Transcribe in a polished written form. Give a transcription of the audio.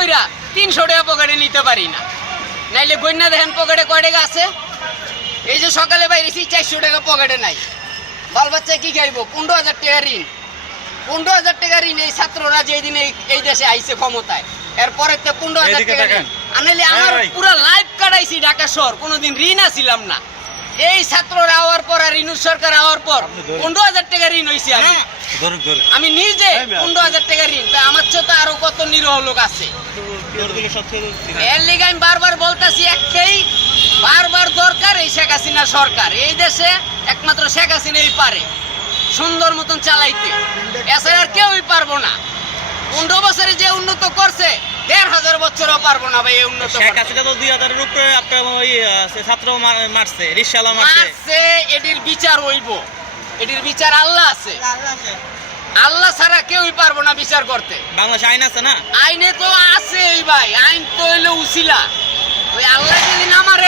কইরা 300 টাকা পকেটে নিতে পারি না। নাইলে গন্যা দেখেন পকেটে কয় টাকা আছে। এই যে সকালে বাইরেছি 400 টাকা পকেটে নাই। বাল বাচ্চা কি খাইবো? 15,000 টাকা ঋণ। 15,000 টাকা ঋণ এই ছাত্ররা যেদিন এই দেশে আইছে ক্ষমতায়, এরপরে তো 15,000 টাকা ঋণ। আনাইলে আমার পুরো লাইফ কাটাইছি ঢাকা শহর, কোনোদিন ঋণ আসিলাম না। এই ছাত্ররা আওয়ার পর আর রিনু সরকার আওয়ার পর 15,000 টাকা ঋণ হয়েছে। আমি নিজে 15,000 টাকা ঋণ। আমার চেয়ে তো আরো কত নিরহ লোক আছে। এর লিগে আমি বারবার বলতেছি একটাই, বারবার দরকার এই শেখ হাসিনা সরকার। এই দেশে একমাত্র শেখ হাসিনাই পারে সুন্দর মতন চালাইতে, এছাড়া আর কেউই পারবো না। 15 বছরে যে উন্নত করছে 1,500 বছরও পারবো না ভাই এই উন্নত। শেখ হাসিনা তো 2,000 এর উপরে আপনার ওই ছাত্র মারছে, রিকশাওয়ালা মারছে। এটির বিচার হইব, এটির বিচার আল্লাহ আছে। আল্লাহ ছাড়া কেউই পারবো না বিচার করতে। বাংলাদেশে আইন আছে না? আইনে তো আছে এই ভাই, আইন তো হইলো উসিলা। ওই আল্লাহ যেদিন আমার